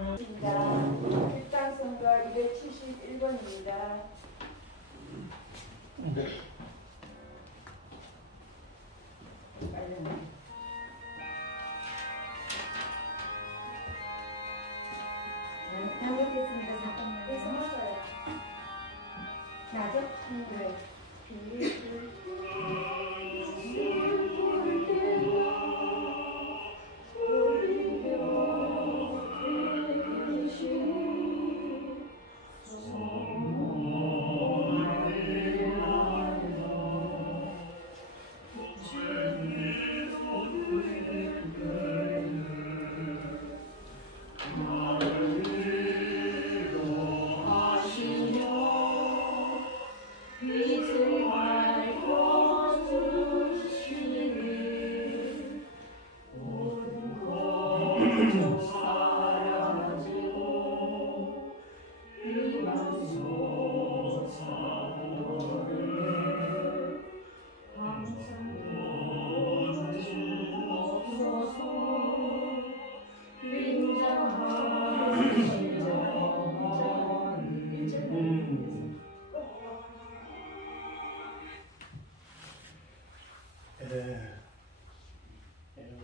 일당선거 271번입니다. 잘못했습니다. 잠깐만. 그래서 맞아요. 나죠? 네.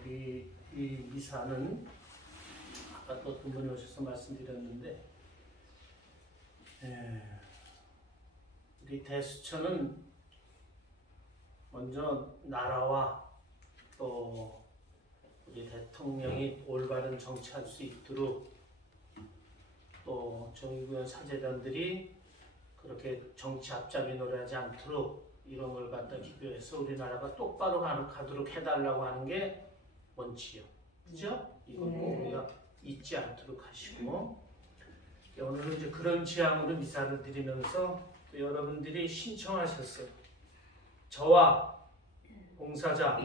우리 이 미사는 아까 또 두 분이 오셔서 말씀드렸는데, 우리 대수처는 먼저 나라와 또 우리 대통령이 올바른 정치할 수 있도록, 또 정의구현 사제단들이 그렇게 정치 앞잡이 노래하지 않도록 이런 걸 갖다 기도해서 우리나라가 똑바로 가도록 해달라고 하는 게 원칙이요. 그죠? 이거 꼭 우리가 잊지 않도록 하시고, 오늘은 이제 그런 취향으로 미사를 드리면서 또 여러분들이 신청하셨어요. 저와 봉사자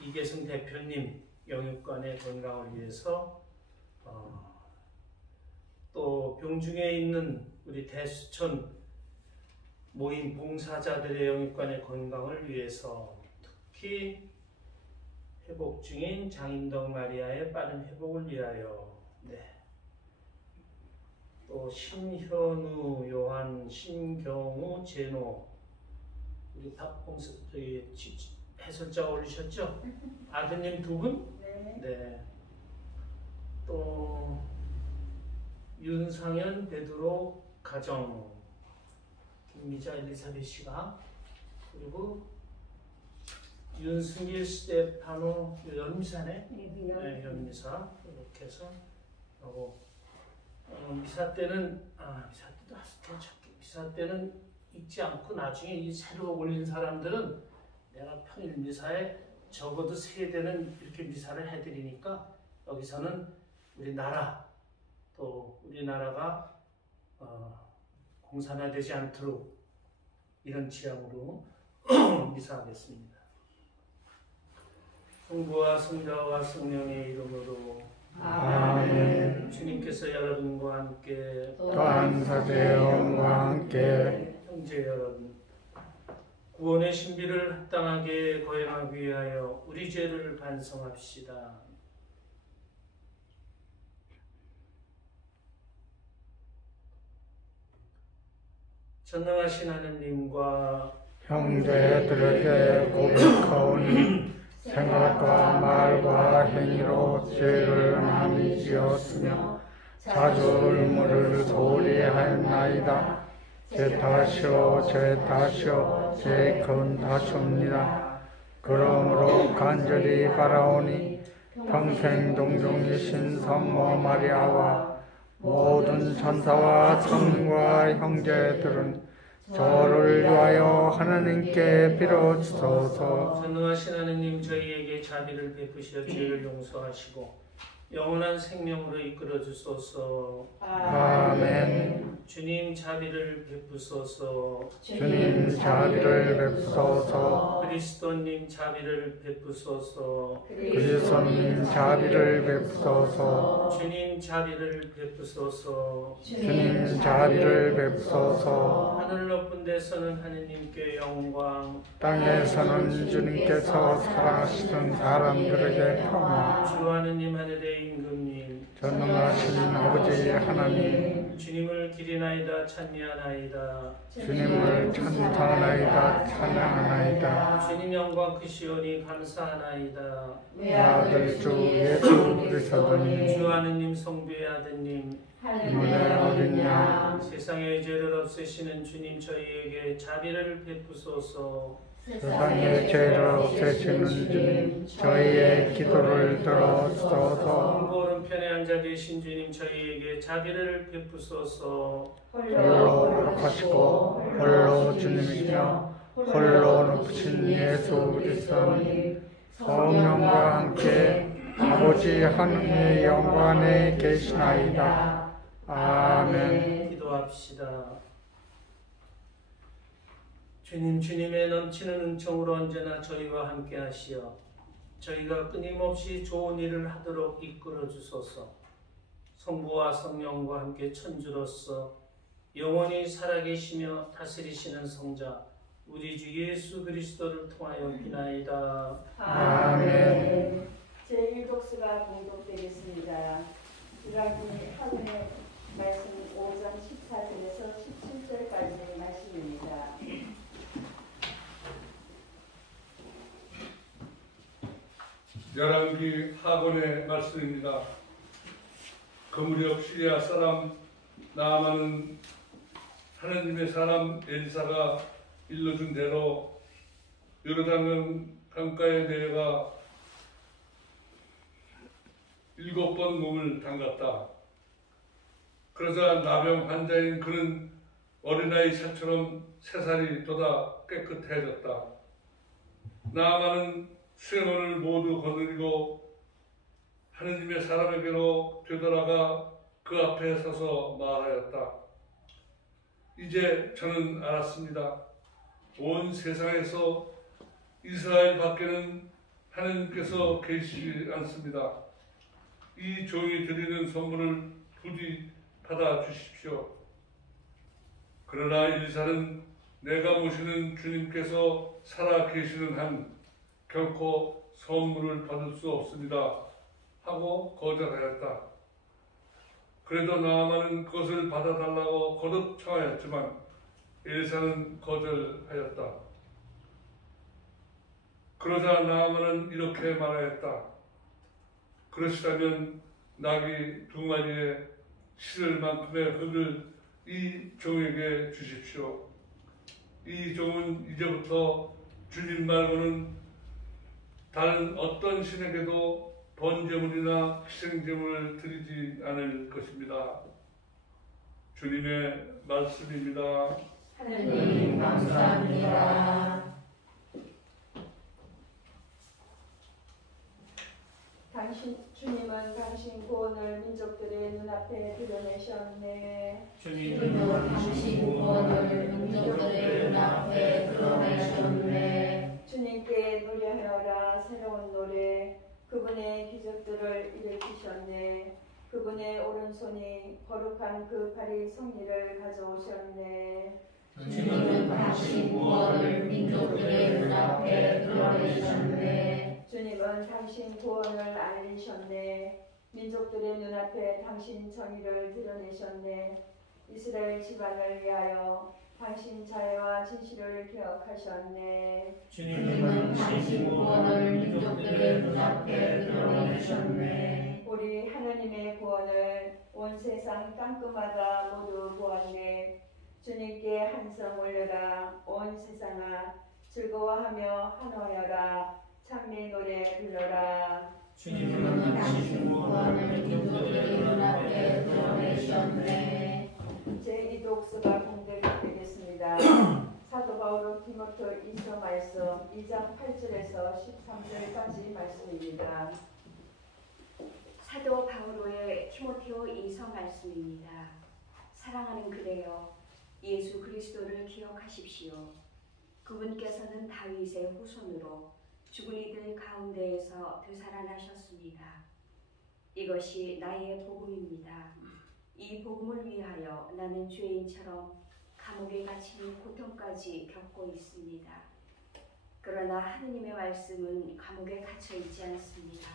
이계승 대표님 영육관의 건강을 위해서, 또 병중에 있는 우리 대수천 모임 봉사자들의 영육관의 건강을 위해서, 특히 회복 중인 장인덕 마리아의 빠른 회복을 위하여, 또 신현우, 요한, 신경우, 제노, 우리 박봉사 저기 해설자 올리셨죠? 아드님 두 분? 네. 또 윤상현, 베드로 가정, 김미자 엘리사벳 씨가, 그리고 윤승길, 스테파노, 연미사네? 네, 연미사. 이렇게 해서 하고, 미사 때는, 미사 때는 잊지 않고 나중에 이 새로 올린 사람들은 내가 평일 미사에 적어도 3대는 이렇게 미사를 해드리니까, 여기서는 우리나라, 또 우리나라가 공산화되지 않도록 이런 지향으로 미사하겠습니다. 성부와 성자와 성령의 이름으로 아멘. 주님께서 여러분과 함께 또한 사제형과 함께 형제 여러분, 구원의 신비를 합당하게 거행하기 위하여 우리 죄를 반성합시다. 전능하신 하느님과 형제들에게 고백하오니 생각과 말과 행위로 죄를 많이 지었으며 자주 의무를 소홀히 하였나이다. 제 탓이요 제 탓이요 제 큰 탓입니다. 그러므로 간절히 바라오니 평생 동정이신 성모 마리아와 모든 천사와 성과 형제들은 저를 위하여 하나님께 빌어주소서. 전능하신 하느님, 저희에게 자비를 베푸시어 죄를 용서하시고 영원한 생명으로 이끌어 주소서. 아멘. 주님 자비를 베푸소서. 주님 자비를 베푸소서. 그리스도님 자비를 베푸소서. 그리스도님 자비를 베푸소서. 주님 자비를 베푸소서. 주님 자비를 베푸소서. 하늘 높은 데서는 하느님께 영광, 땅에서는 주님께서 사랑하시는 사람들에게 평화. 주 하느님 하늘의 임금님, 전능하신 아버지 하나님, 주님을 기리나이다 찬미하나이다. 주님을 찬송하나이다 찬양하나이다. 주님 영광 크시오니 감사하나이다. 내 아들 주 예수 그리스도니 주 하느님 성부의 아드님 눈에 어린 양 세상의 죄를 없애시는 주님 저희에게 자비를 베푸소서. 세상의 죄를 없애시는 주님 저희의 기도를 들어주소서. 공부 오른편에 앉아 계신 주님 저희에게 자비를 베푸소서. 홀로 거룩하시고 홀로 주님이시며 홀로 높으신 예수 그리스도니 성령과 함께 아버지 하느님의 영광 안에 계시나이다. 아멘. 기도합시다. 주님, 주님의 넘치는 은총으로 언제나 저희와 함께 하시어 저희가 끊임없이 좋은 일을 하도록 이끌어 주소서. 성부와 성령과 함께 천주로서 영원히 살아계시며 다스리시는 성자 우리 주 예수 그리스도를 통하여 비나이다. 아멘. 제1독수가 봉독되겠습니다. 유라기 하루의 말씀 5장 14절에서 17절까지 말씀입니다. 열왕기 하곤의 말씀입니다. 그 무렵 시리아 사람 나아만은 하나님의 사람 엘리사가 일러준 대로 요르단 강가에 내려가 7번 몸을 담갔다. 그러자 나병 환자인 그는 어린아이 살처럼 새살이 돋아 깨끗해졌다. 나아만은 수행원을 모두 거느리고 하느님의 사람에게로 되돌아가 그 앞에 서서 말하였다. 이제 저는 알았습니다. 온 세상에서 이스라엘 밖에는 하느님께서 계시지 않습니다. 이 종이 드리는 선물을 부디 받아 주십시오. 그러나 엘리사는 내가 모시는 주님께서 살아 계시는 한 결코 선물을 받을 수 없습니다 하고 거절하였다. 그래도 나아만은 그것을 받아달라고 거듭 청하였지만 엘리사는 거절하였다. 그러자 나아만은 이렇게 말하였다. 그러시다면 나귀 2마리에 실을 만큼의 흙을 이 종에게 주십시오. 이 종은 이제부터 주님 말고는 다른 어떤 신에게도 번제물이나 희생제물을 드리지 않을 것입니다. 주님의 말씀입니다. 하느님 감사합니다. 주님은 당신 구원을 민족들의 눈앞에 드러내셨네. 주님은 당신 구원을 민족들의 눈앞에 드러내셨네. 주님께 노래하여라 새로운 노래. 그분의 기적들을 일으키셨네. 그분의 오른손이 거룩한 그 발이 승리를 가져오셨네. 주님은 당신 구원을 민족들의 눈앞에 드러내셨네. 주님은 당신 구원을 알리셨네. 민족들의 눈앞에 당신 정의를 드러내셨네. 이스라엘 집안을 위하여 당신 자애와 진실을 기억하셨네. 주님은 당신 구원을 민족들의 눈앞에 드러내셨네. 우리 하나님의 구원을 온 세상 땅끝마다 모두 보았네. 주님께 한성 올려라 온 세상아. 즐거워하며 환호하여라. 찬미 노래 불러라. 주님은 당신 구원을 민족들의 눈앞에 드러내셨네. 제2독서가 봉독되겠습니다. 사도 바울은 디모데 2서 말씀 2장 8절에서 13절까지 말씀입니다. 사도 바오로의 티모테오 2서 말씀입니다. 사랑하는 그대여, 예수 그리스도를 기억하십시오. 그분께서는 다윗의 후손으로 죽은 이들 가운데에서 되살아나셨습니다. 이것이 나의 복음입니다. 이 복음을 위하여 나는 죄인처럼 감옥에 갇히는 고통까지 겪고 있습니다. 그러나 하느님의 말씀은 감옥에 갇혀 있지 않습니다.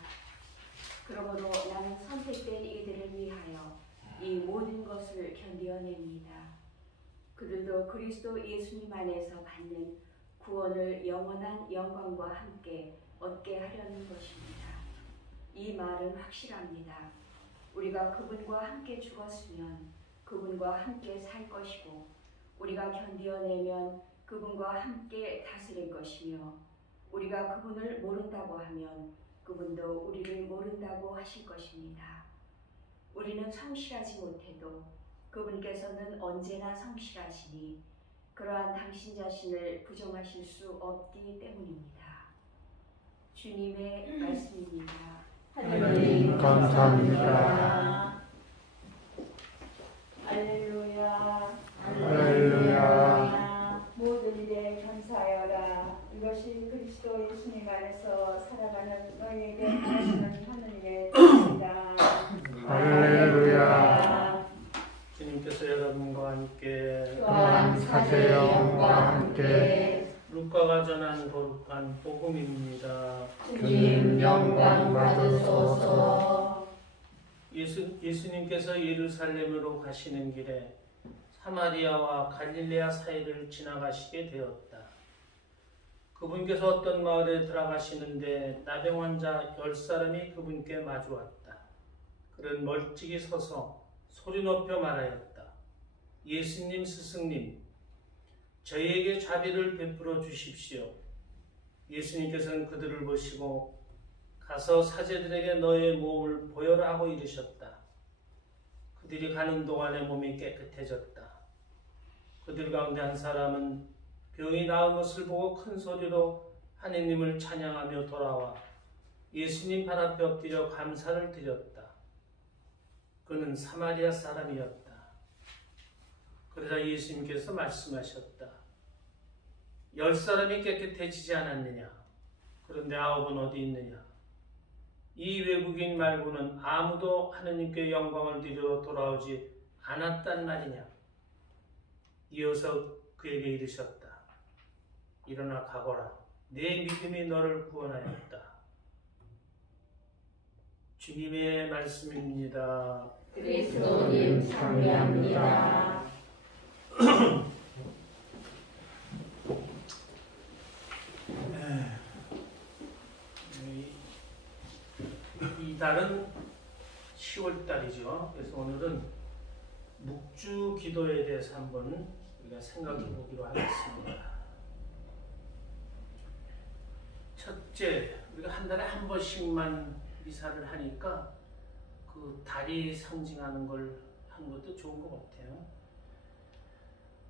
그러므로 나는 선택된 이들을 위하여 이 모든 것을 견디어냅니다. 그들도 그리스도 예수님 안에서 받는 구원을 영원한 영광과 함께 얻게 하려는 것입니다. 이 말은 확실합니다. 우리가 그분과 함께 죽었으면 그분과 함께 살 것이고 우리가 견디어내면 그분과 함께 다스릴 것이며 우리가 그분을 모른다고 하면 그분도 우리를 모른다고 하실 것입니다. 우리는 성실하지 못해도 그분께서는 언제나 성실하시니 그러한 당신 자신을 부정하실 수 없기 때문입니다. 주님의 말씀입니다. 하나님 감사합니다. 할렐루야. 할렐루야. 모든 일에 감사하여라. 이것이 그리스도 예수님 안에서 살아가는 너희에게 하시는 하느님의 뜻입니다. 할렐루야. 주님께서 여러분과 함께 또한 사제의 영과 함께 루카가 전한 거룩한 복음입니다. 주님 영광 받으소서. 예수님께서 예루살렘으로 가시는 길에 사마리아와 갈릴레아 사이를 지나가시게 되었다. 그분께서 어떤 마을에 들어가시는데 나병 환자 10사람이 그분께 마주왔다. 그는 멀찍이 서서 소리 높여 말하였다. 예수님 스승님, 저희에게 자비를 베풀어 주십시오. 예수님께서는 그들을 보시고 가서 사제들에게 너의 몸을 보여라 하고 이르셨다. 그들이 가는 동안에 몸이 깨끗해졌다. 그들 가운데 한 사람은 병이 나은 것을 보고 큰 소리로 하느님을 찬양하며 돌아와 예수님 발 앞에 엎드려 감사를 드렸다. 그는 사마리아 사람이었다. 그러자 예수님께서 말씀하셨다. 10사람이 깨끗해지지 않았느냐? 그런데 9은 어디 있느냐? 이 외국인 말고는 아무도 하느님께 영광을 드리러 돌아오지 않았단 말이냐? 이어서 그에게 이르셨다. 일어나 가거라. 내 믿음이 너를 구원하였다. 주님의 말씀입니다. 그리스도님 참배합니다. 이 달은 10월 달이죠. 그래서 오늘은 묵주 기도에 대해서 한번 우리가 생각해 보기로 하겠습니다. 첫째, 우리가 한 달에 한 번씩만 미사를 하니까 그 달이 상징하는 걸 하는 것도 좋은 것 같아요.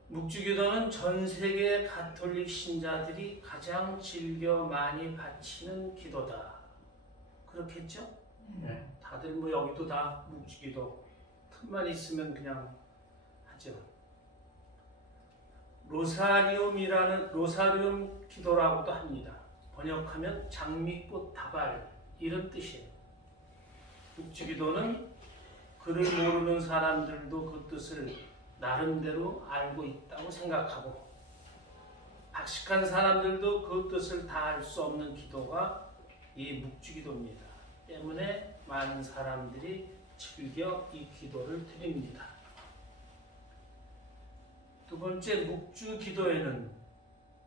묵주기도는 전 세계 가톨릭 신자들이 가장 즐겨 많이 바치는 기도다. 그렇겠죠? 네. 다들 뭐 여기도 다 묵주기도 틈만 있으면 그냥 하죠. 로사리움 기도라고도 합니다. 번역하면 장미꽃 다발 이런 뜻이에요. 묵주기도는 그를 모르는 사람들도 그 뜻을 나름대로 알고 있다고 생각하고 박식한 사람들도 그 뜻을 다 알 수 없는 기도가 이 묵주기도입니다. 때문에 많은 사람들이 즐겨 이 기도를 드립니다. 두 번째, 묵주기도에는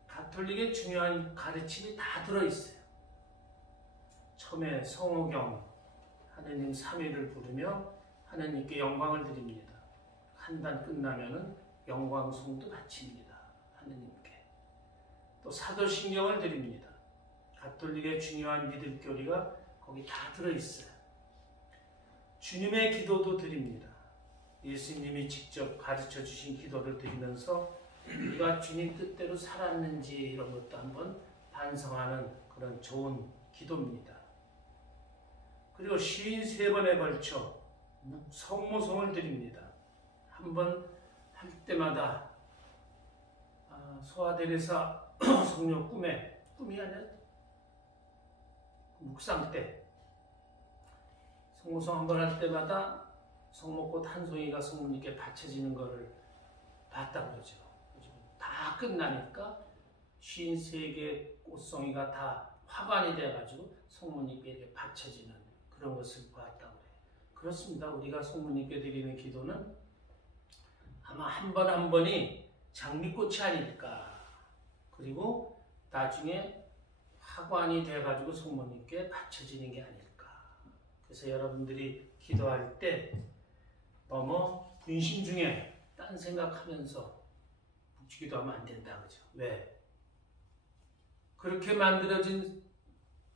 가톨릭의 중요한 가르침이 다 들어있어요. 처음에 성호경, 하느님 삼위를 부르며 하느님께 영광을 드립니다. 한 단 끝나면은 영광송도 바칩니다. 하느님께. 또 사도신경을 드립니다. 가톨릭의 중요한 믿음교리가 거기 다 들어있어요. 주님의 기도도 드립니다. 예수님이 직접 가르쳐 주신 기도를 드리면서 우리가 주님 뜻대로 살았는지 이런 것도 한번 반성하는 그런 좋은 기도입니다. 그리고 53번에 걸쳐 성모송을 드립니다. 한번 할 때마다 소아데레사 성녀 꿈이 아니라 묵상 때 성모송 한번 할 때마다 성모꽃 한 송이가 성모님께 바쳐지는 것을 봤다 그러죠. 다 끝나니까 53개 꽃송이가 다 화관이 돼가지고 성모님께 바쳐지는 그런 것을 보았다고 해요. 그렇습니다. 우리가 성모님께 드리는 기도는 아마 한 번 한 번이 장미꽃이 아닐까. 그리고 나중에 화관이 돼가지고 성모님께 바쳐지는 게 아닐까. 그래서 여러분들이 기도할 때 너무 분심 중에 딴 생각하면서 묵주기도하면 안 된다. 그죠? 왜? 그렇게 만들어진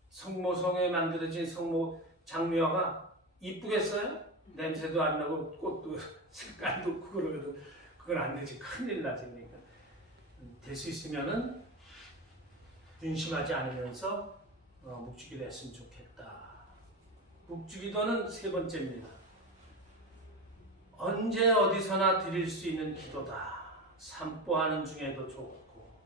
성모성에 만들어진 성모 장미화가 이쁘겠어요? 냄새도 안 나고 꽃도 색깔도 없고 그러거든. 그건 안 되지. 큰일 나지. 그러니까 될 수 있으면은 분심하지 않으면서 묵주기도 했으면 좋겠다. 묵주기도는 세 번째입니다. 언제 어디서나 드릴 수 있는 기도다. 산보하는 중에도 좋고,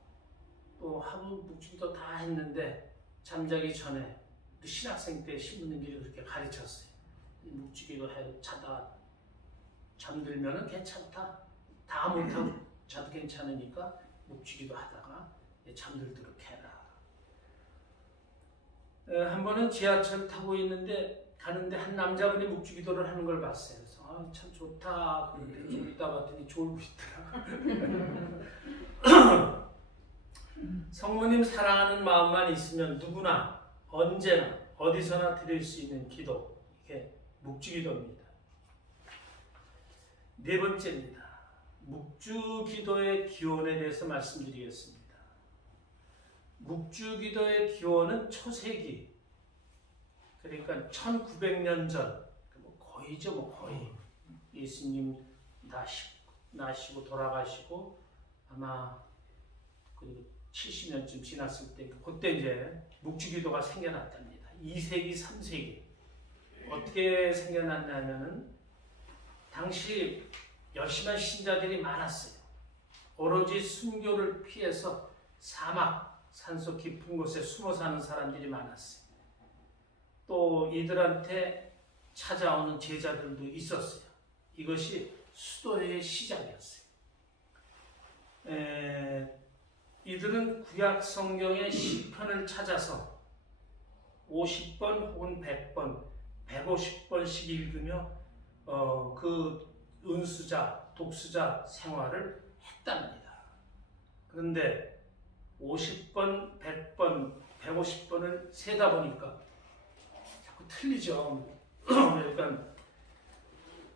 또 하루 묵주기도 다 했는데 잠자기 전에 신학생 때 신부님들이 그렇게 가르쳤어요. 묵주기도 해 자다 잠들면은 괜찮다. 다 못하고 자도 괜찮으니까 묵주기도 하다가 잠들도록 해라. 한 번은 지하철 타고 있는데 가는데 한 남자분이 묵주기도를 하는 걸 봤어요. 그래서 참 좋다. 그런데 좀 있다 봤더니 졸고 있더라고요. 성모님 사랑하는 마음만 있으면 누구나 언제나 어디서나 드릴 수 있는 기도, 이게 묵주기도입니다. 네 번째입니다. 묵주기도의 기원에 대해서 말씀드리겠습니다. 묵주기도의 기원은 초세기, 그러니까 1900년 전, 거의죠, 거의. 예수님 나시고 돌아가시고 아마 70년쯤 지났을 때, 그때 이제 묵주기도가 생겨났답니다. 2세기, 3세기. 어떻게 생겨났냐면은, 당시 열심한 신자들이 많았어요. 오로지 순교를 피해서 사막, 산속 깊은 곳에 숨어 사는 사람들이 많았어요. 또 이들한테 찾아오는 제자들도 있었어요. 이것이 수도의 시작이었어요. 이들은 구약 성경의 시편을 찾아서 50번 혹은 100번, 150번씩 읽으며 그 은수자, 독수자 생활을 했답니다. 그런데 50번, 100번, 150번을 세다 보니까 자꾸 틀리죠. 그러니까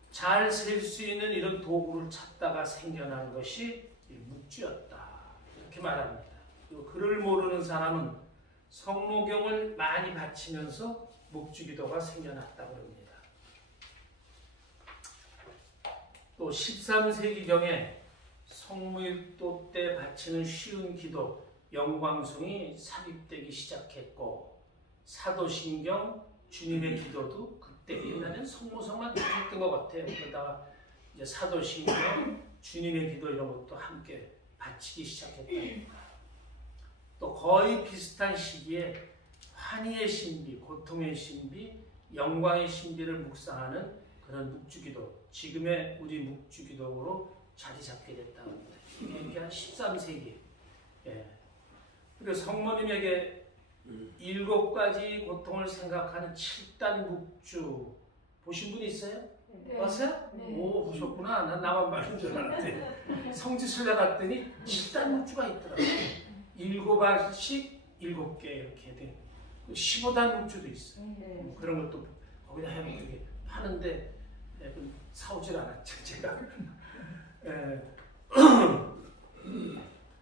잘 셀 수 있는 이런 도구를 찾다가 생겨난 것이 묵주였다. 이렇게 말합니다. 그리고 글을 모르는 사람은 성모경을 많이 바치면서 묵주기도가 생겨났다고 합니다. 또 13세기경에 성모일도 때 바치는 쉬운 기도, 영광송이 삽입되기 시작했고, 사도신경, 주님의 기도도 그때 옛날에는 성모성만 바쳤던 것 같아요. 그러다가 이제 사도신경, 주님의 기도 이런 것도 함께 바치기 시작했답니다. 또 거의 비슷한 시기에 환희의 신비, 고통의 신비, 영광의 신비를 묵상하는 그런 묵주기도, 지금의 우리 묵주기도로 자리 잡게 됐다고 합니다. 이게 한 13세기. 그리고 성모님에게 7가지 고통을 생각하는 7단 묵주 보신 분 있어요? 네. 봤어요? 네. 오, 보셨구나. 난 나만 말인 줄 알았는데 성지순례 갔더니 7단 묵주가 있더라고요. 7알씩 7개 이렇게 돼. 15단 묵주도 있어요. 네. 그런 것도 거기다 해놓고 파는데 사오질 않았죠, 제가.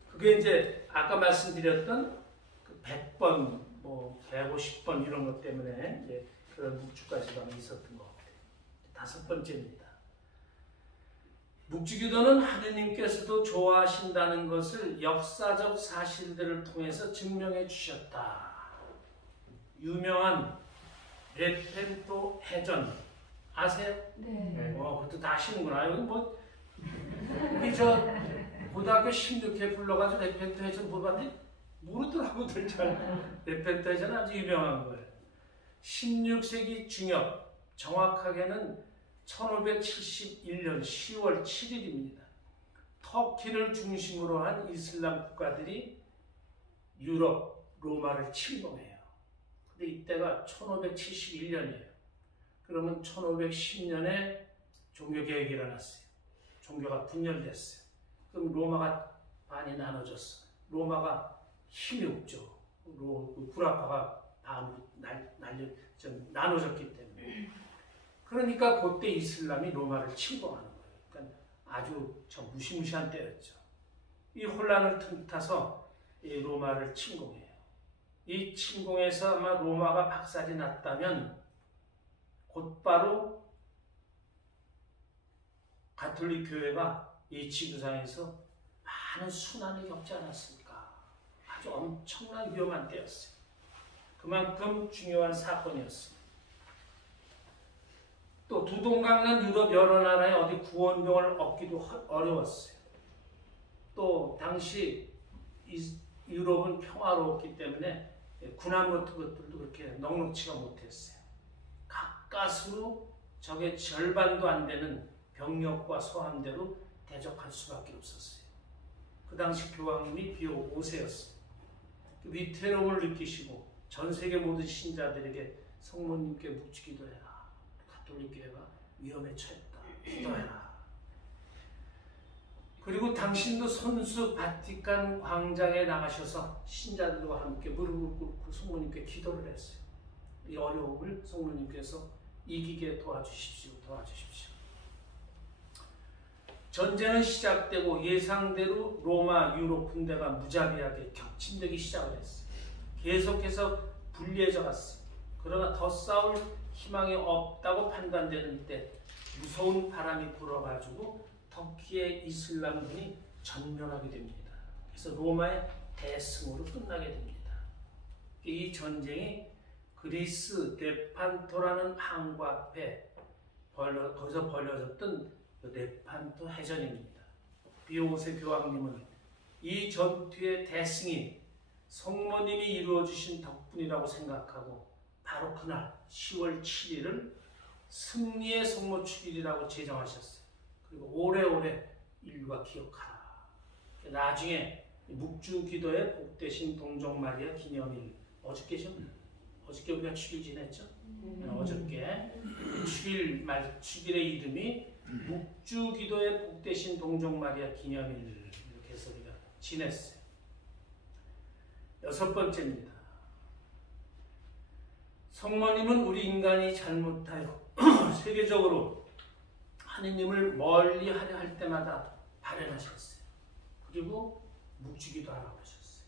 그게 이제 아까 말씀드렸던 그 100번, 뭐 150번 이런 것 때문에 이제 그런 묵주까지도 있었던 것 같아요. 5번째입니다. 묵주기도는 하느님께서도 좋아하신다는 것을 역사적 사실들을 통해서 증명해 주셨다. 유명한 레펜토 해전 아세요? 네. 그것도 다 아시는구나. 여기 뭐 우리 저 고등학교 16회 불러가지고 레펜토 해전 보봤는데 모르더라고들 잘. 레펜토 해전은 아주 유명한 거예요. 16세기 중엽, 정확하게는 1571년 10월 7일입니다. 터키를 중심으로 한 이슬람 국가들이 유럽, 로마를 침공해요. 근데 이때가 1571년이에요. 그러면 1510년에 종교개혁이 일어났어요. 종교가 분열됐어요. 그럼 로마가 많이 나눠졌어. 로마가 힘이 없죠. 구라파가 다 나눠졌기 때문에. 그러니까 그때 이슬람이 로마를 침공하는 거예요. 그러니까 아주 무시무시한 때였죠. 이 혼란을 틈타서 이 로마를 침공해요. 이 침공에서 아마 로마가 박살이 났다면 곧바로 가톨릭 교회가 이 지구상에서 많은 순환을 겪지 않았습니까? 아주 엄청난 위험한 때였어요. 그만큼 중요한 사건이었어요. 또 두동강난 유럽 여러 나라에 어디 구원병을 얻기도 어려웠어요. 또 당시 유럽은 평화로웠기 때문에 군함 같은 것들도 그렇게 넉넉치가 못했어요. 가까스로 적의 절반도 안 되는 병력과 소함대로 대적할 수밖에 없었어요. 그 당시 교황님이 비오 5세였어요. 그 위태로움을 느끼시고 전 세계 모든 신자들에게 성모님께 묵주 기도해라. 가톨릭 교회가 위험에 처했다. 기도해라. 그리고 당신도 손수 바티칸 광장에 나가셔서 신자들과 함께 무릎을 꿇고 성모님께 기도를 했어요. 이 어려움을 성모님께서 이기게 도와주십시오. 전쟁은 시작되고 예상대로 로마 유럽 군대가 무자비하게 격침되기 시작을 했어요. 계속해서 불리해져 갔어요. 그러나 더 싸울 희망이 없다고 판단되는 때 무서운 바람이 불어가지고 터키의 이슬람군이 전멸하게 됩니다. 그래서 로마의 대승으로 끝나게 됩니다. 이 전쟁이 그리스 네판토라는 항구 앞에 거기서 벌어졌던 네판토 해전입니다. 비오 5세 교황님은 이 전투의 대승이 성모님이 이루어주신 덕분이라고 생각하고 바로 그날 10월 7일을 승리의 성모축일이라고 제정하셨어요. 그리고 오래오래 인류가 기억하라. 나중에 묵주기도의 복되신 동정마리아 기념일, 어저께죠? 어저께 우리가 축일 지냈죠? 어저께 축일의 이름이 묵주기도의 복되신 동정마리아 기념일, 이렇게 해서 우리가 지냈어요. 6번째입니다. 성모님은 우리 인간이 잘못하여 세계적으로 하느님을 멀리 하려 할 때마다 발현하셨어요. 그리고 묵주기도 하라고 하셨어요.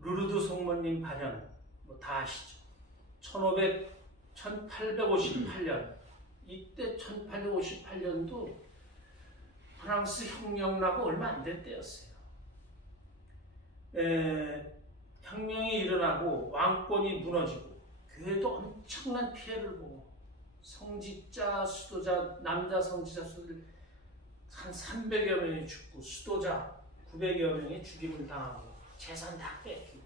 루르드 성모님 발현, 다 아시죠? 1858년, 이때 1858년도 프랑스 혁명 나고 얼마 안 된 때였어요. 혁명이 일어나고 왕권이 무너지고 교회도 엄청난 피해를 보고 성직자, 수도자, 남자 성직자 수도들 한 300여 명이 죽고 수도자 900여 명이 죽임을 당하고 재산 다 뺏기고,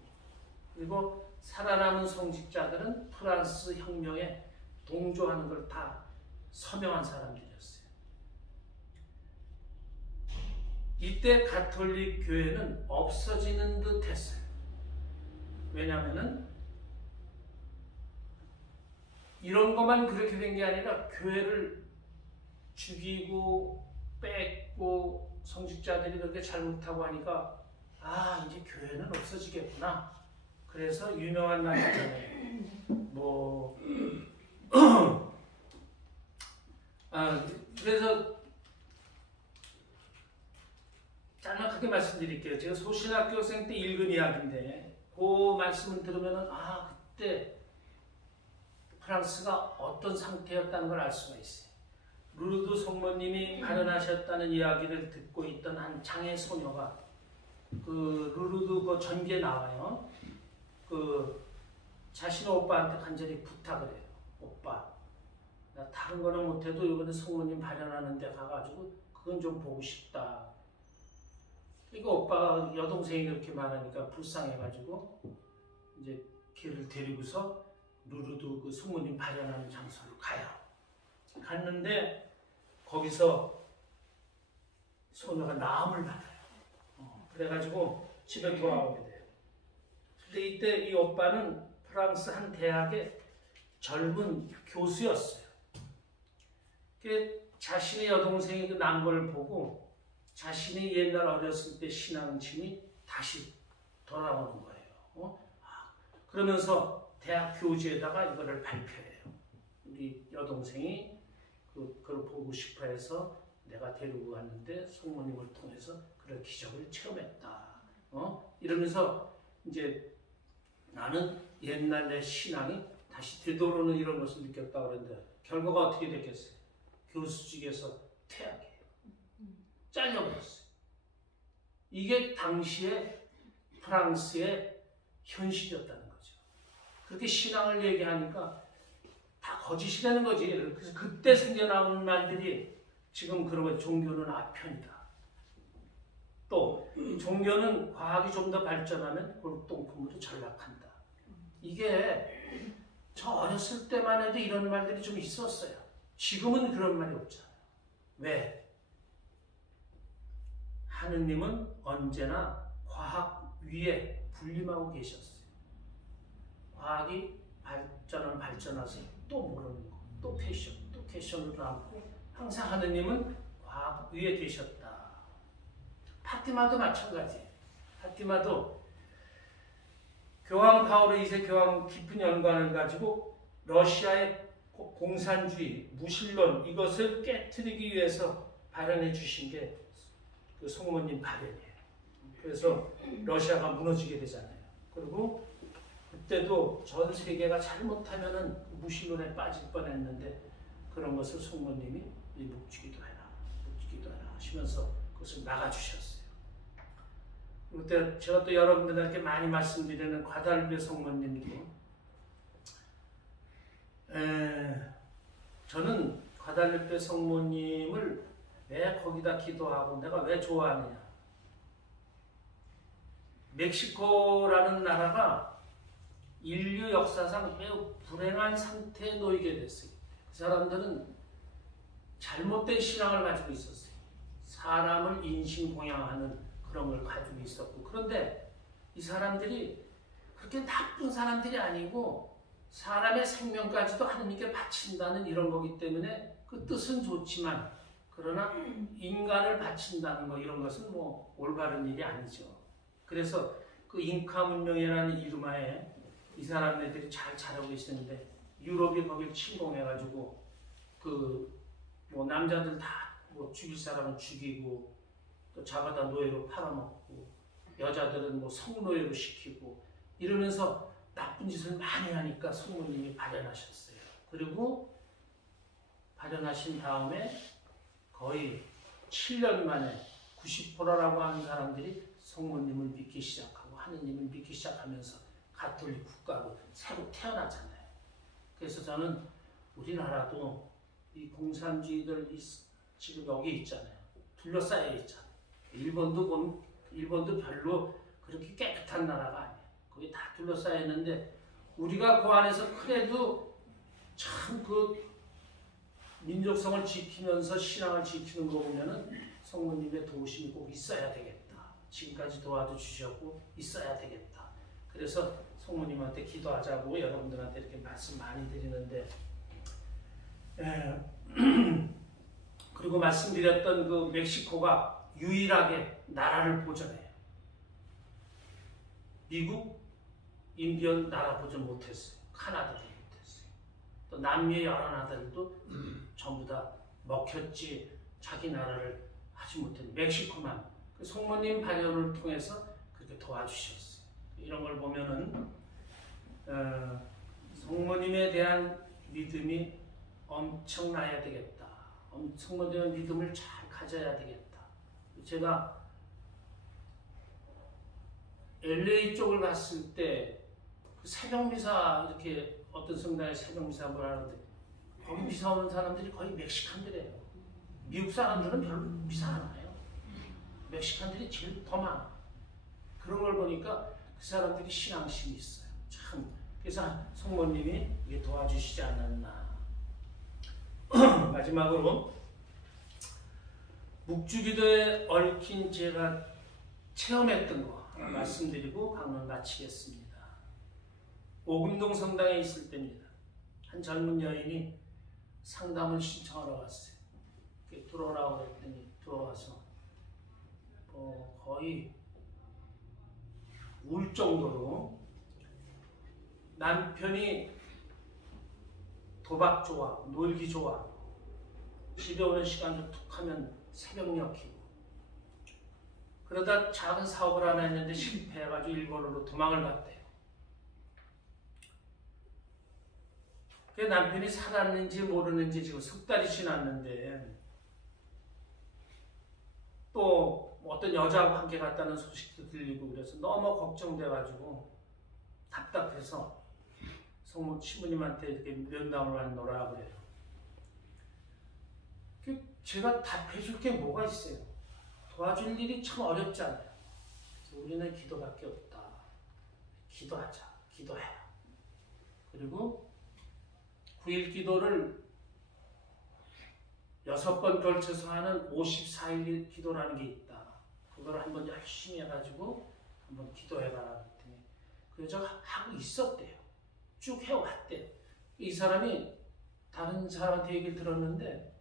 그리고 살아남은 성직자들은 프랑스 혁명에 동조하는 걸 다 서명한 사람들이었어요. 이때 가톨릭 교회는 없어지는 듯 했어요. 왜냐하면은 이런 것만 그렇게 된 게 아니라 교회를 죽이고 뺏고 성직자들이 그렇게 잘못하고 하니까 이제 교회는 없어지겠구나. 그래서 유명한 말 있잖아요. 그래서 짤막하게 말씀드릴게요. 제가 소신학교생 때 읽은 이야기인데 그 말씀을 들으면 그때 프랑스가 어떤 상태였다는 걸 알 수가 있어요. 루르드 성모님이 발현하셨다는 이야기를 듣고 있던 한 장애 소녀가 그 루르드 그 전기에 나와요. 그 자신의 오빠한테 간절히 부탁을 해요. 오빠, 나 다른 거는 못해도 이번에 성모님 발현하는 데 가가지고 그건 좀 보고 싶다. 그러니까 오빠가 여동생이 그렇게 말하니까 불쌍해가지고 이제 걔를 데리고서 루르드 그 성모님 발현하는 장소로 가요. 갔는데 거기서 소녀가 나음을 받아요. 그래가지고 집에 돌아오게 돼요. 근데 이때 이 오빠는 프랑스 한 대학의 젊은 교수였어요. 자신의 여동생이 그 난 걸 보고 자신이 옛날 어렸을 때 신앙심이 다시 돌아오는 거예요. 그러면서 대학 교지에다가 이거를 발표해요. 우리 여동생이 그걸 보고 싶어 해서 내가 데리고 갔는데 성모님을 통해서 그런 기적을 체험했다. 이러면서 이제 나는 옛날 내 신앙이 다시 되돌아오는 이런 것을 느꼈다 그러는데 결과가 어떻게 됐겠어요? 교수직에서 퇴학해요. 잘려버렸어요. 이게 당시에 프랑스의 현실이었다는 거죠. 그렇게 신앙을 얘기하니까 다 거짓이라는 거지. 그래서 그때 생겨나오는 말들이 지금 그런 거 종교는 아편이다. 또 종교는 과학이 좀 더 발전하면 골동품으로 전락한다. 이게 저 어렸을 때만 해도 이런 말들이 좀 있었어요. 지금은 그런 말이 없잖아요. 왜? 하느님은 언제나 과학 위에 군림하고 계셨어요. 과학이 발전해서 또 모르는 거, 또 퀘션으로 남고 항상 하느님은 과학 위에 계셨다. 파티마도 마찬가지예요. 파티마도 교황 바오로 2세 교황 깊은 연관을 가지고 러시아의 공산주의, 무신론 이것을 깨트리기 위해서 발현해 주신 게 그 성모님 발현이에요. 그래서 러시아가 무너지게 되잖아요. 그리고 그때도 전 세계가 잘못하면은 무신론에 빠질 뻔했는데 그런 것을 성모님이 묵주기도 해라 하시면서 그것을 막아주셨어요. 그때 제가 또 여러분들한테 많이 말씀드리는 과달베 성모님도 저는 과달베 성모님을 왜 거기다 기도하고 내가 왜 좋아하느냐. 멕시코라는 나라가 인류 역사상 매우 불행한 상태에 놓이게 됐어요. 그 사람들은 잘못된 신앙을 가지고 있었어요. 사람을 인신공양하는 그런 걸 가지고 있었고, 그런데 이 사람들이 그렇게 나쁜 사람들이 아니고 사람의 생명까지도 하느님께 바친다는 이런 거기 때문에 그 뜻은 좋지만 그러나 인간을 바친다는 거 이런 것은 뭐 올바른 일이 아니죠. 그래서 그 잉카 문명이라는 이름하에 이 사람들이 잘 자라고 있었는데 유럽이 거길 침공해가지고 그 뭐 남자들 다 뭐 죽일 사람은 죽이고 또 잡아다 노예로 팔아먹고 여자들은 뭐 성노예로 시키고 이러면서 나쁜 짓을 많이 하니까 성모님이 발현하셨어요. 그리고 발현하신 다음에 거의 7년 만에 90%라고 하는 사람들이 성모님을 믿기 시작하고 하느님을 믿기 시작하면서 가톨릭 국가로 새로 태어나잖아요. 그래서 저는 우리나라도 이 공산주의들 지금 여기 있잖아요. 둘러싸여 있잖아요. 일본도 별로 그렇게 깨끗한 나라가 아니에요. 거기 다 둘러싸여 있는데 우리가 그 안에서 그래도 참 그 민족성을 지키면서 신앙을 지키는 거 보면은 성모님의 도우심이 꼭 있어야 되겠다. 지금까지 도와도 주셨고 있어야 되겠다. 그래서 성모님한테 기도하자고 여러분들한테 이렇게 말씀 많이 드리는데 그리고 말씀드렸던 그 멕시코가 유일하게 나라를 보존해요. 미국, 인디언 나라 보존 못했어요. 카나다도 못했어요. 또 남미의 여러 나라들도 전부 다 먹혔지 자기 나라를 하지 못했어요. 멕시코만 그 성모님 발현을 통해서 그렇게 도와주셨어요. 이런 걸 보면은 성모님에 대한 믿음이 엄청나야 되겠다. 성모님의 믿음을 잘 가져야 되겠다. 제가 LA 쪽을 갔을 때 그 새벽미사 이렇게 어떤 성당에 새벽미사 뭘 하는데 거기 미사 오는 사람들이 거의 멕시칸들이에요. 미국 사람들은 별로 미사 안 와요. 멕시칸들이 제일 더 많아. 그런 걸 보니까 그 사람들이 신앙심이 있어요. 참. 그래서 성모님이 이게 도와주시지 않았나. 마지막으로 묵주기도에 얽힌 제가 체험했던 거 하나 말씀드리고 강론 마치겠습니다. 오금동 성당에 있을 때입니다. 한 젊은 여인이 상담을 신청하러 왔어요. 들어오라고 했더니 들어와서 거의 울 정도로 남편이 도박 좋아, 놀기 좋아, 집에 오는 시간도 툭 하면 새벽녘이고, 그러다 작은 사업을 하나 했는데 실패해가지고 일본으로 도망을 갔대요. 그 남편이 살았는지 모르는지 지금 석 달이 지났는데 또 어떤 여자하고 함께 갔다는 소식도 들리고 그래서 너무 걱정돼가지고 답답해서 신부님한테 이렇게 면담을 하노라 그래요. 제가 답해줄 게 뭐가 있어요? 도와줄 일이 참 어렵잖아요. 그래서 우리는 기도밖에 없다. 기도하자. 기도해라. 그리고 9일 기도를 6번 걸쳐서 하는 54일 기도라는 게 있다. 그걸 한번 열심히 해가지고 한번 기도해라 그랬더니 그 여자가 하고 있었대요. 쭉 해왔대요. 이 사람이 다른 사람한테 얘기를 들었는데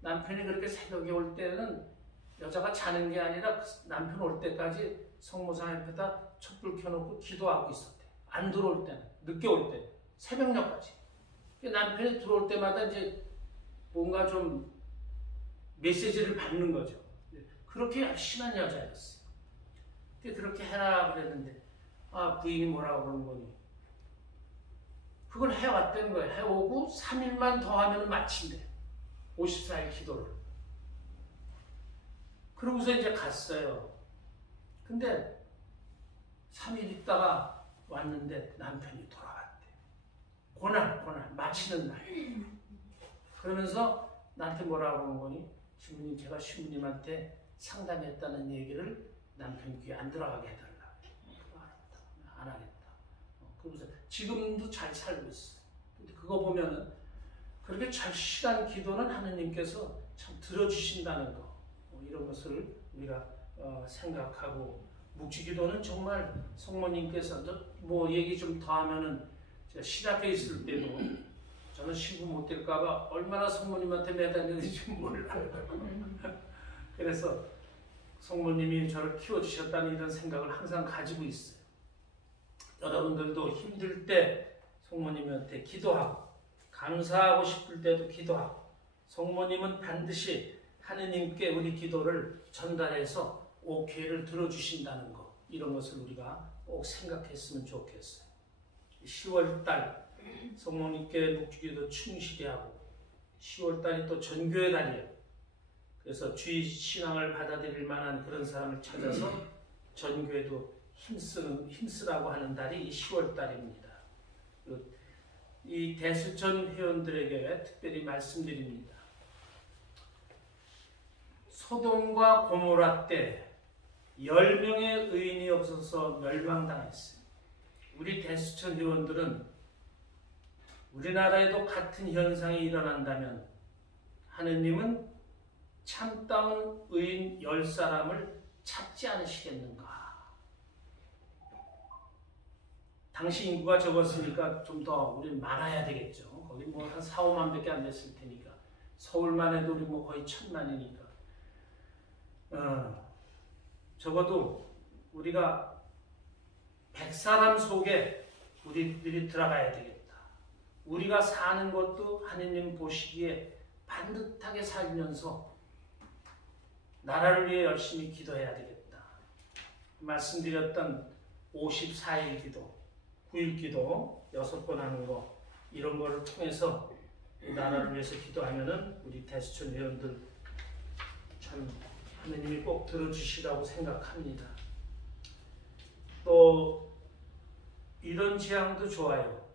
남편이 그렇게 새벽에 올 때는 여자가 자는 게 아니라 남편 올 때까지 성모상 옆에다 촛불 켜놓고 기도하고 있었대요. 안 들어올 때는, 늦게 올 때, 새벽녘까지. 남편이 들어올 때마다 이제 뭔가 좀 메시지를 받는 거죠. 그렇게 열심한 여자였어요. 그렇게 해라 그랬는데 부인이 뭐라고 그러는 거니? 그걸 해왔다는 거예요. 해오고 3일만 더 하면 마친대. 54일 기도를. 그러고서 이제 갔어요. 근데 3일 있다가 왔는데 남편이 돌아왔대. 고난, 마치는 날. 그러면서 나한테 뭐라고 하는 거니? 신부님, 제가 신부님한테 상담했다는 얘기를 남편 귀에 안 들어가게 해달라. 안 하겠다. 그러면서 지금도 잘 살고 있어. 근데 그거 보면은 그렇게 절실한 기도는 하느님께서 참 들어주신다는 거, 이런 것을 우리가 생각하고, 묵주기도는 정말 성모님께서 뭐 얘기 좀 더 하면은 제가 신학에 있을 때도 저는 신부 못 될까봐 얼마나 성모님한테 매달리는지 몰라요. 그래서 성모님이 저를 키워주셨다는 이런 생각을 항상 가지고 있어요. 여러분들도 힘들 때 성모님한테 기도하고, 감사하고 싶을 때도 기도하고, 성모님은 반드시 하느님께 우리 기도를 전달해서 오케이를 들어주신다는 것, 이런 것을 우리가 꼭 생각했으면 좋겠어요. 10월달 성모님께 묵주기도 충실히 하고, 10월달이 또 전교의 달이에요. 그래서 주의 신앙을 받아들일 만한 그런 사람을 찾아서 전교에도 힘쓰라고 하는 달이 이 10월달입니다. 이 대수전 회원들에게 특별히 말씀드립니다. 소돔과 고모라 때 10명의 의인이 없어서 멸망당했어요. 우리 대수천 회원들은 우리나라에도 같은 현상이 일어난다면 하느님은 참다운 의인 10사람을 찾지 않으시겠는가? 당시 인구가 적었으니까 좀 더 우리 많아야 되겠죠. 거기 뭐 한 4, 5만 밖에 안 됐을 테니까. 서울만 해도 우리 뭐 거의 1000만이니까. 적어도 우리가 100사람 속에 우리들이 들어가야 되겠다. 우리가 사는 것도 하느님 보시기에 반듯하게 살면서 나라를 위해 열심히 기도해야 되겠다. 말씀드렸던 54일 기도, 9일 기도 6번 하는 거, 이런 거를 통해서 나라를 위해서 기도하면은 우리 대수천 회원들 참 하느님이 꼭 들어주시라고 생각합니다. 또 이런 지향도 좋아요.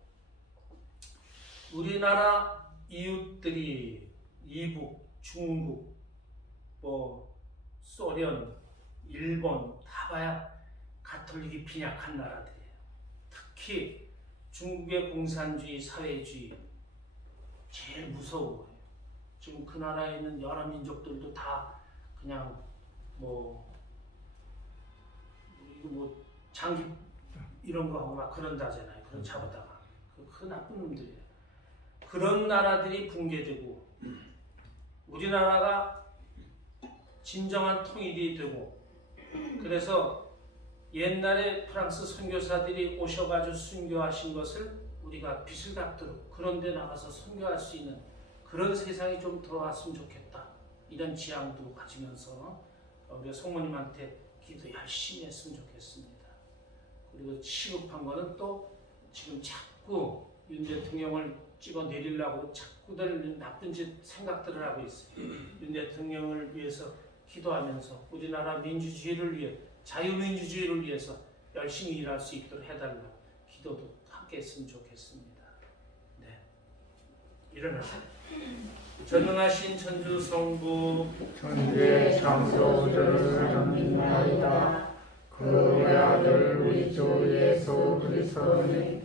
우리나라 이웃들이 이북, 중국, 뭐 소련, 일본 다 봐야 가톨릭이 빈약한 나라들이에요. 특히 중국의 공산주의, 사회주의 제일 무서워요. 지금 그 나라에 있는 여러 민족들도 다 그냥 뭐 장기 이런 거 하고 막 그런다잖아요. 그런 잡아다가 그 나쁜 놈들이에요. 그런 나라들이 붕괴되고 우리나라가 진정한 통일이 되고 그래서 옛날에 프랑스 선교사들이 오셔가지고 순교하신 것을 우리가 빚을 갚도록 그런 데 나가서 선교할 수 있는 그런 세상이 좀 들어왔으면 좋겠다. 이런 지향도 가지면서 우리가 성모님한테 기도 열심히 했으면 좋겠습니다. 그리고 시급한 거는 또 지금 자꾸 윤 대통령을 찍어 내리려고 자꾸들 나쁜 짓 생각들을 하고 있어요. 윤 대통령을 위해서 기도하면서 우리나라 민주주의를 위해 자유민주주의를 위해서 열심히 일할 수 있도록 해달라 기도도 함께 했으면 좋겠습니다. 네, 일어나세요. 전능하신 천주 성부 천주의 창조주를 믿나이다. 그의 아들 우리 주 예수 그리스도는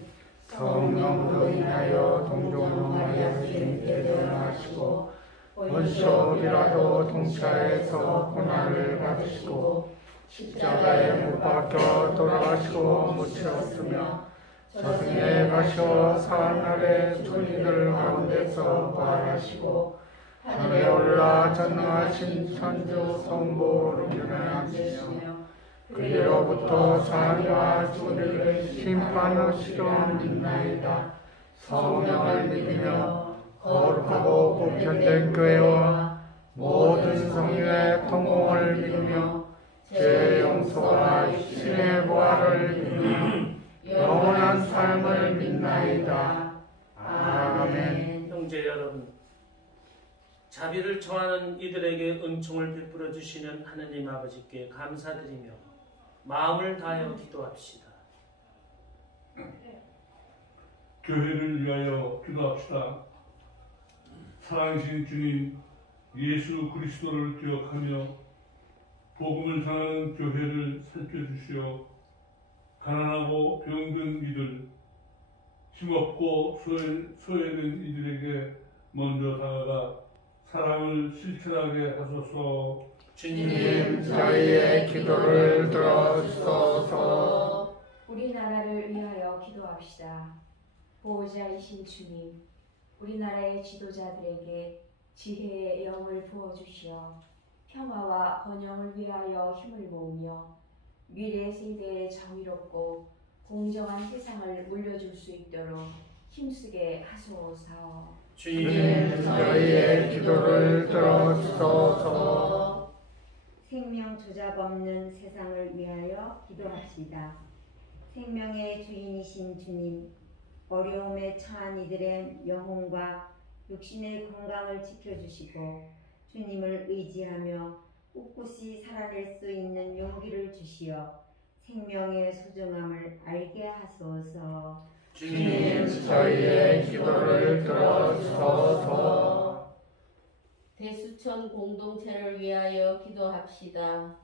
성령으로 인하여 동정하여 주님께 태어나시고 원수이라도 동차에서 고난을 받으시고 십자가에 못 박혀 돌아가시고 묻혔으며 저승에 가셔 사흘날에 존이들 가운데서 부활하시고 하늘에 올라 전능하신 천주 성부로 일어나시며 그리로부터 사람과 죽은이를 심판하시려 믿나이다. 성령을 믿으며 거룩하고 보편된 교회와 모든 성령의 통공을 믿으며 죄 용서와 신의 부활을 믿으며 영원한 삶을 믿나이다. 아멘. 형제 여러분, 자비를 청하는 이들에게 은총을 베풀어 주시는 하느님 아버지께 감사드리며 마음을 다하여 기도합시다. 교회를 위하여 기도합시다. 사랑하신 주님 예수 그리스도를 기억하며 복음을 전하는 교회를 살펴주시어 가난하고 병든 이들, 힘없고 소외된 이들에게 먼저 다가가 사랑을 실천하게 하소서. 주님 저희의 기도를 들어주소서. 우리나라를 위하여 기도합시다. 보호자이신 주님, 우리나라의 지도자들에게 지혜의 영을 부어주시어 평화와 번영을 위하여 힘을 모으며 미래 세대에 정의롭고 공정한 세상을 물려줄 수 있도록 힘쓰게 하소서. 주님 저희의 기도를 들어주소서. 생명 조작 없는 세상을 위하여 기도합시다. 생명의 주인이신 주님, 어려움에 처한 이들의 영혼과 육신의 건강을 지켜주시고 주님을 의지하며 꿋꿋이 살아낼 수 있는 용기를 주시어 생명의 소중함을 알게 하소서. 주님 저희의 기도를 들어주소서. 대수천 공동체를 위하여 기도합시다.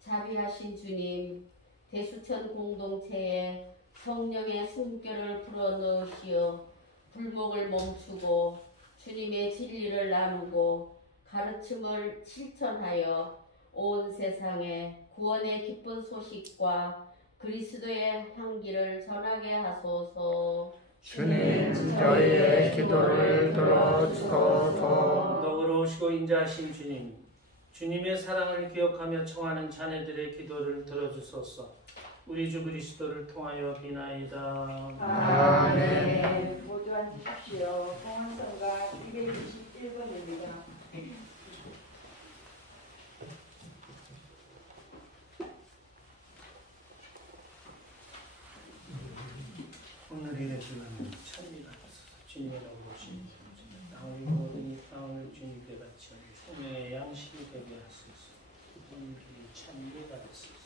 자비하신 주님, 대수천 공동체에 성령의 숨결을 불어넣으시어 불목을 멈추고 주님의 진리를 나누고 가르침을 실천하여 온 세상에 구원의 기쁜 소식과 그리스도의 향기를 전하게 하소서. 주님 저희의 기도를 들어주소서. 너그러우시고 인자하신 주님, 주님의 사랑을 기억하며 청하는 자녀들의 기도를 들어주소서. 우리 주 그리스도를 통하여 비나이다. 아멘. 모두 앉으십시오. 공헌성가 221번입니다. 오늘 일해 주는 찬미가 주님의 나오신 땅을 모든 이 땅을 주님께 바치는 생명의 양식이 되게 하소서. 오늘 이 찬미 받으소서.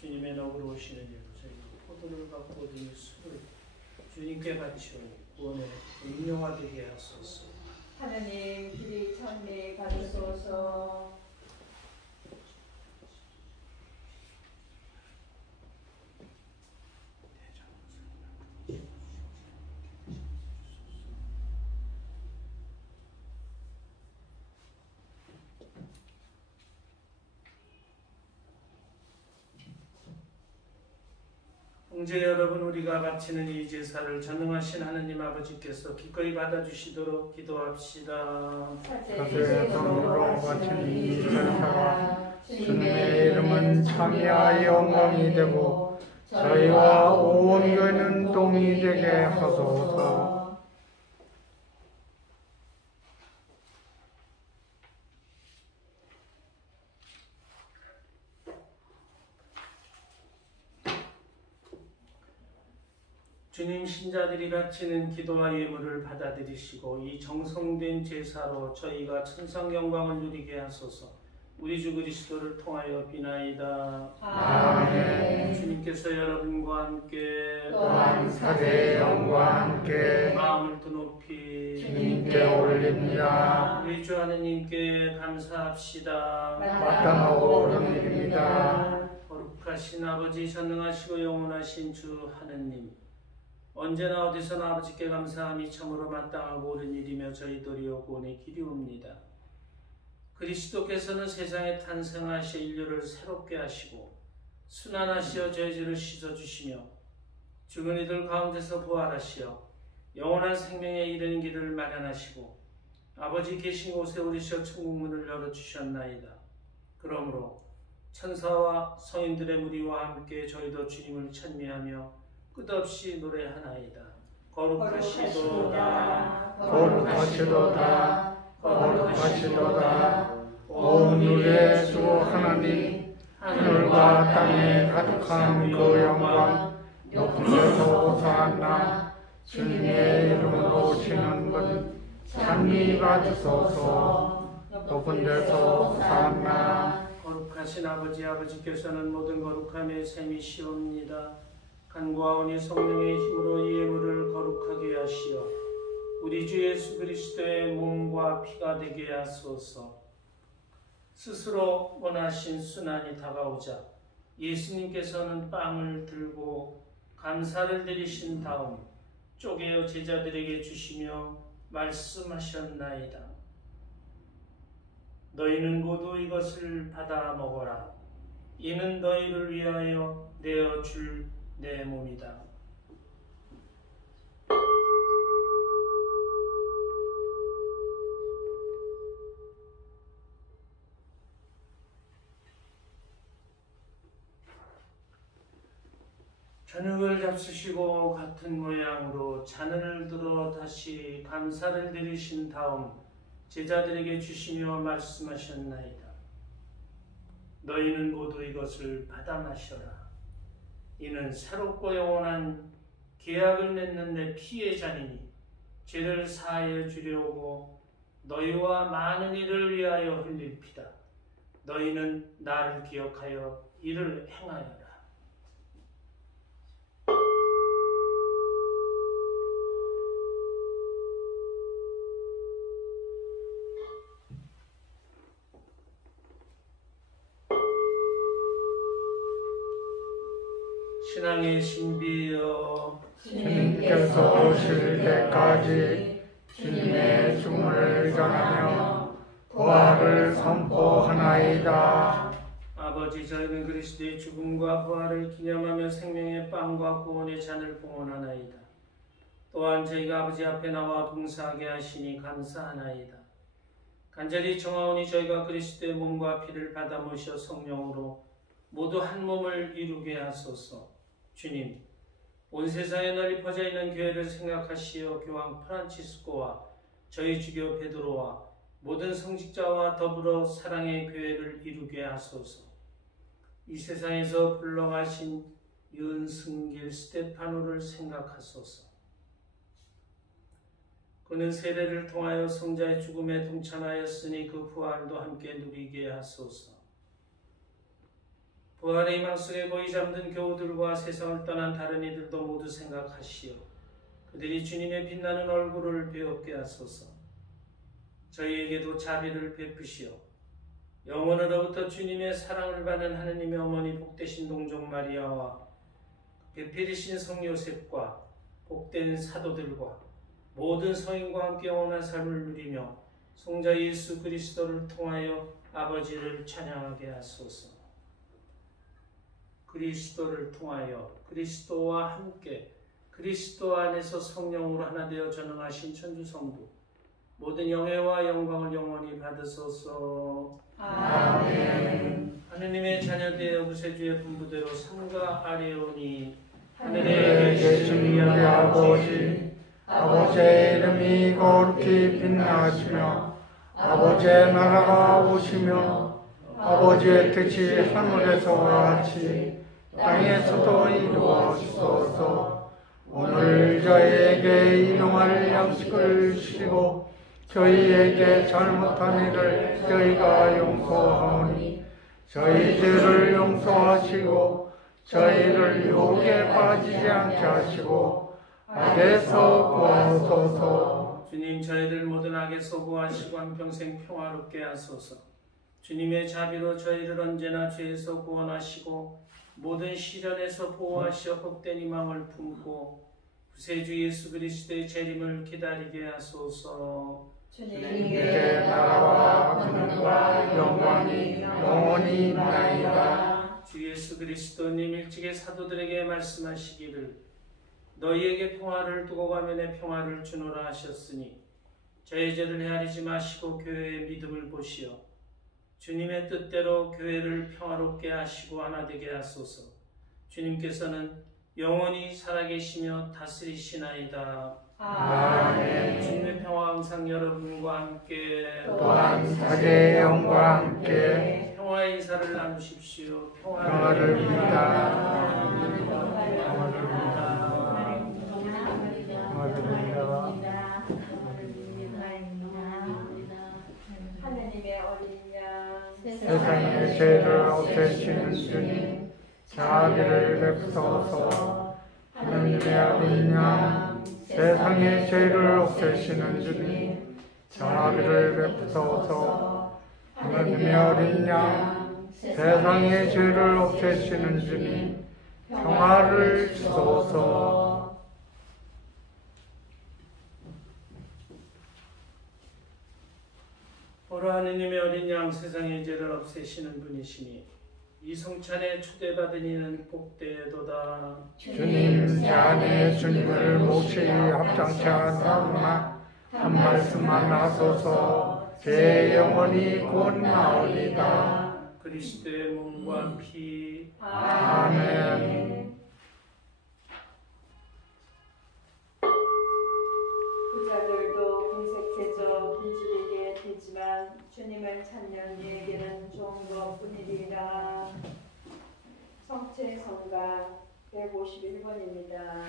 주님의 너그러 오시는 일, 저희가 포도를 받고 얻은 술을 주님께 바치오니 구원의 음료가 되게 하소서. 하느님 길이 참리 가르소서. 형제 여러분, 우리가 바치는 이 제사를 전능하신 하느님 아버지께서 기꺼이 받아주시도록 기도합시다. 사죄의 성으로 바치는 이 제사가 주님의 이름은 참여와 영광이 되고 저희와 온 교회는 동이 되게 하소서. 주님, 신자들이 바치는 기도와 예물을 받아들이시고 이 정성된 제사로 저희가 천상 영광을 누리게 하소서. 우리 주 그리스도를 통하여 비나이다. 아멘. 주님께서 여러분과 함께 또한 사제의 영과 함께 마음을 더 높이 주님께 올립니다. 우리 주 하느님께 감사합시다. 마땅하고 옳은 일입니다. 거룩하신 아버지, 전능하시고 영원하신 주 하느님, 언제나 어디서나 아버지께 감사함이 참으로 마땅하고 옳은 일이며 저희들이 요구원의 길이옵니다. 그리스도께서는 세상에 탄생하시어 인류를 새롭게 하시고 순환하시어 저희 죄를 씻어주시며 죽은 이들 가운데서 부활하시어 영원한 생명에 이르는 길을 마련하시고 아버지 계신 곳에 오르시어 천국문을 열어주셨나이다. 그러므로 천사와 성인들의 무리와 함께 저희도 주님을 찬미하며 끝없이 노래하나이다. 거룩하시도다, 거룩하시도다, 거룩하시도다. 온 우리의 주 하나님, 하늘과 땅에 가득한 그 영광, 높은 데서 호산나. 주님의 이름으로 오시는 분 찬미 받으소서. 높은 데서 호산나. 거룩하신 아버지, 아버지께서는 모든 거룩함의 셈이시옵니다. 간과 온이 성령의 힘으로 이 예물을 거룩하게 하시어 우리 주 예수 그리스도의 몸과 피가 되게 하소서. 스스로 원하신 순환이 다가오자 예수님께서는 빵을 들고 감사를 드리신 다음 쪼개어 제자들에게 주시며 말씀하셨나이다. 너희는 모두 이것을 받아 먹어라. 이는 너희를 위하여 내어줄 내 몸이다. 저녁을 잡수시고 같은 모양으로 잔을 들어 다시 감사를 드리신 다음 제자들에게 주시며 말씀하셨나이다. 너희는 모두 이것을 받아 마셔라. 이는 새롭고 영원한 계약을 맺는 내 피의 잔이니 죄를 사하여 주려고 너희와 많은 이를 위하여 흘릴 피다. 너희는 나를 기억하여 이를 행하여라. 신앙의 신비여, 주님께서 오실 때까지 주님의 죽음을 전하며 부활을 선포하나이다. 아버지, 저희는 그리스도의 죽음과 부활을 기념하며 생명의 빵과 구원의 잔을 봉헌하나이다. 또한 저희가 아버지 앞에 나와 봉사하게 하시니 감사하나이다. 간절히 청하오니 저희가 그리스도의 몸과 피를 받아 모셔 성령으로 모두 한 몸을 이루게 하소서. 주님, 온 세상에 널리 퍼져 있는 교회를 생각하시어 교황 프란치스코와 저희 주교 베드로와 모든 성직자와 더불어 사랑의 교회를 이루게 하소서. 이 세상에서 불렁하신 윤승길 스테파노를 생각하소서. 그는 세례를 통하여 성자의 죽음에 동참하였으니 그 부활도 함께 누리게 하소서. 부활의 희망 속에 거의 잠든 교우들과 세상을 떠난 다른 이들도 모두 생각하시어 그들이 주님의 빛나는 얼굴을 배웁게 하소서. 저희에게도 자비를 베푸시어 영원으로부터 주님의 사랑을 받는 하느님의 어머니 복되신 동정 마리아와 배필이신 성 요셉과 복된 사도들과 모든 성인과 함께 영원한 삶을 누리며 성자 예수 그리스도를 통하여 아버지를 찬양하게 하소서. 그리스도를 통하여 그리스도와 함께 그리스도 안에서 성령으로 하나 되어 전능하신 천주성부 모든 영예와 영광을 영원히 받으소서. 아멘. 하느님의 자녀되어 구세주의 분부대로 상가 아뢰오니 하늘에 계신 우리 아버지, 아버지의 이름이 거룩히 빛나시며 아버지의 나라가 오시며 아버지의 뜻이 하늘에서와 같이 땅에서도 이루어지소서. 오늘 저희에게 일용할 양식을 주시고 저희에게 잘못한 일을 저희가 용서하오니 저희 죄를 용서하시고 저희를 유혹에 빠지지 않게 하시고 악에서 구하소서. 주님, 저희를 모든 악에서 구하시고 한평생 평화롭게 하소서. 주님의 자비로 저희를 언제나 죄에서 구원하시고 모든 시련에서 보호하시어 복된 희망을 품고 구세주 예수 그리스도의 재림을 기다리게 하소서. 주님께 나라와 권능과 영광이 영원히 있나이다. 주 예수 그리스도님 일찍의 사도들에게 말씀하시기를 너희에게 평화를 두고 가며 내 평화를 주노라 하셨으니 저희 죄를 헤아리지 마시고 교회의 믿음을 보시어 주님의 뜻대로 교회를 평화롭게 하시고 하나 되게 하소서. 주님께서는 영원히 살아계시며 다스리시나이다. 아멘. 주님의 평화 항상 여러분과 함께 또한 사제의 영과 함께 평화의 인사를 나누십시오. 평화를 비다. 평화를 비다. 하느님의 어린 양 세상의 죄를 없애시는 주님, 자비를 베푸소서. 하느님의 어린 양, 세상의 죄를 없애시는 주님, 자비를 베푸소서. 하느님의 어린 양, 세상의 죄를 없애시는 주님, 평화를 주소서. 보라, 하느님의 어린 양, 세상의 죄를 없애시는 분이시니 이 성찬에 초대받은 이는 복되도다. 주님, 제 안에 주님을 몫이 합장치 않사오나 한 말씀만 하소서. 제 영혼이 곧 나오리다. 그리스도의 몸과 피. 아멘. 부자들도 궁색해져 빈줄이게 되지만 주님을 찾는 이에게는 좋은 것뿐이리라. 성체 성가 151번입니다.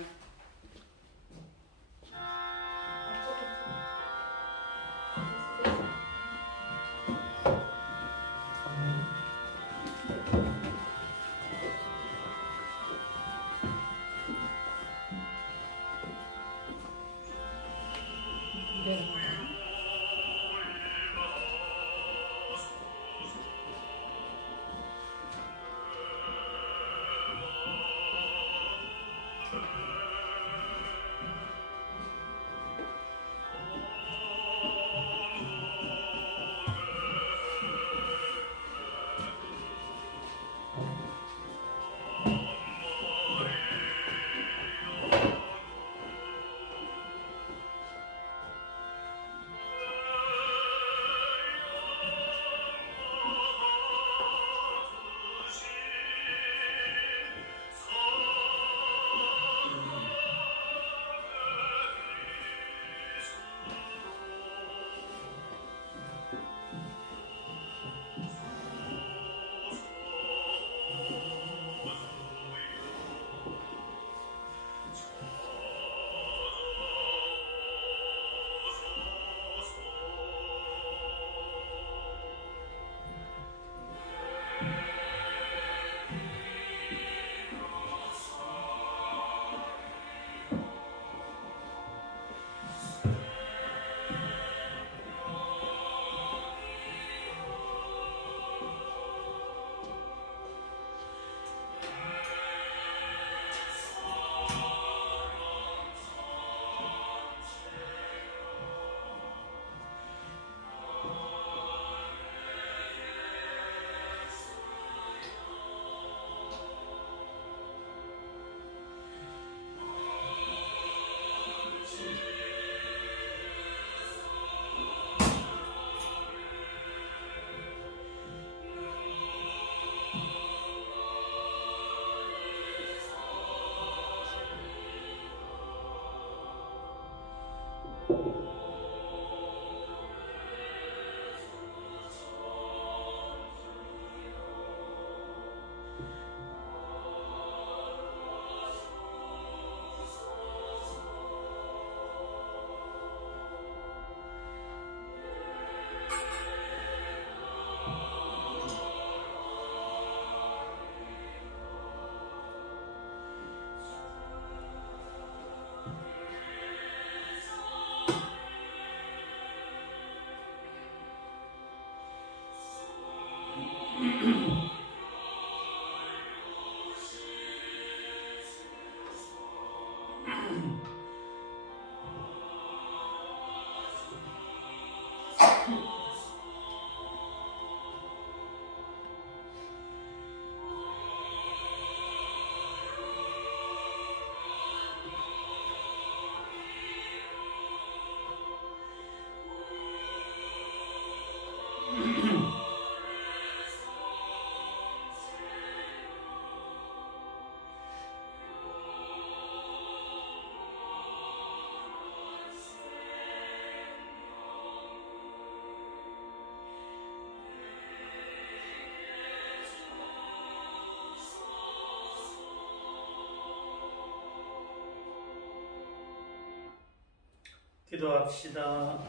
기도합시다.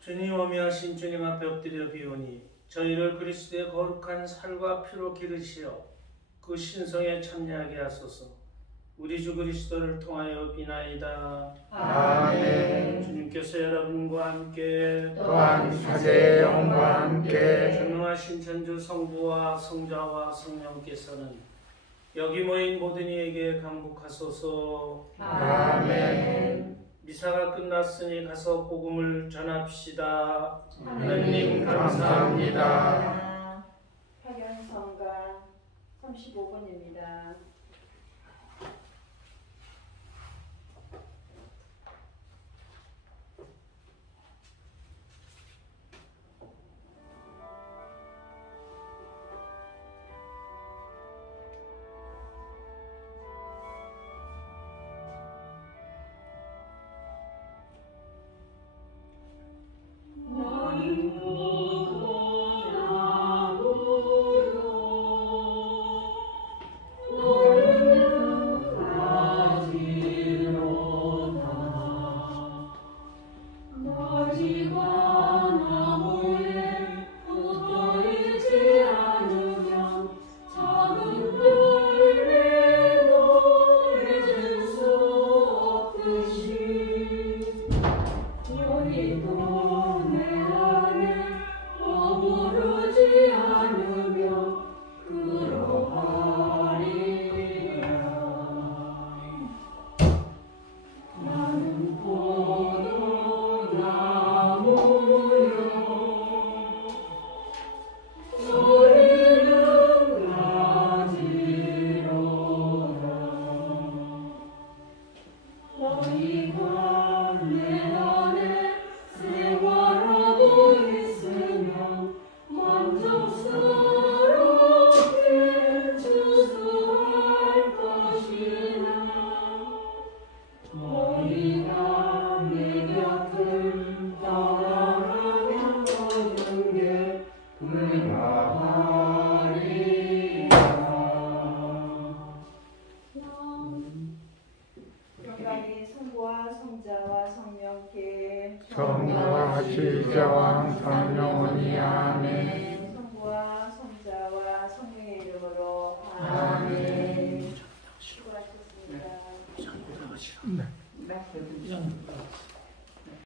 주님 어미하신 주님 앞에 엎드려 비오니 저희를 그리스도의 거룩한 살과 피로 기르시어 그 신성에 참여하게 하소서. 우리 주 그리스도를 통하여 비나이다. 아멘. 주님께서 여러분과 함께 또한 사제의 영과 함께 전능하신 천주 성부와 성자와 성령께서는 여기 모인 모든 이에게 강복하소서. 아멘. 미사가 끝났으니 가서 복음을 전합시다. 하느님 감사합니다. 파견성가 35분입니다. 영광이 성부와 성자와 성령께 성부와 지자와 성령이 아멘. 성부와 성자와 성령의 이름으로 아멘. 수고하셨습니다. 자, 들어가시라. 네. 이 정도.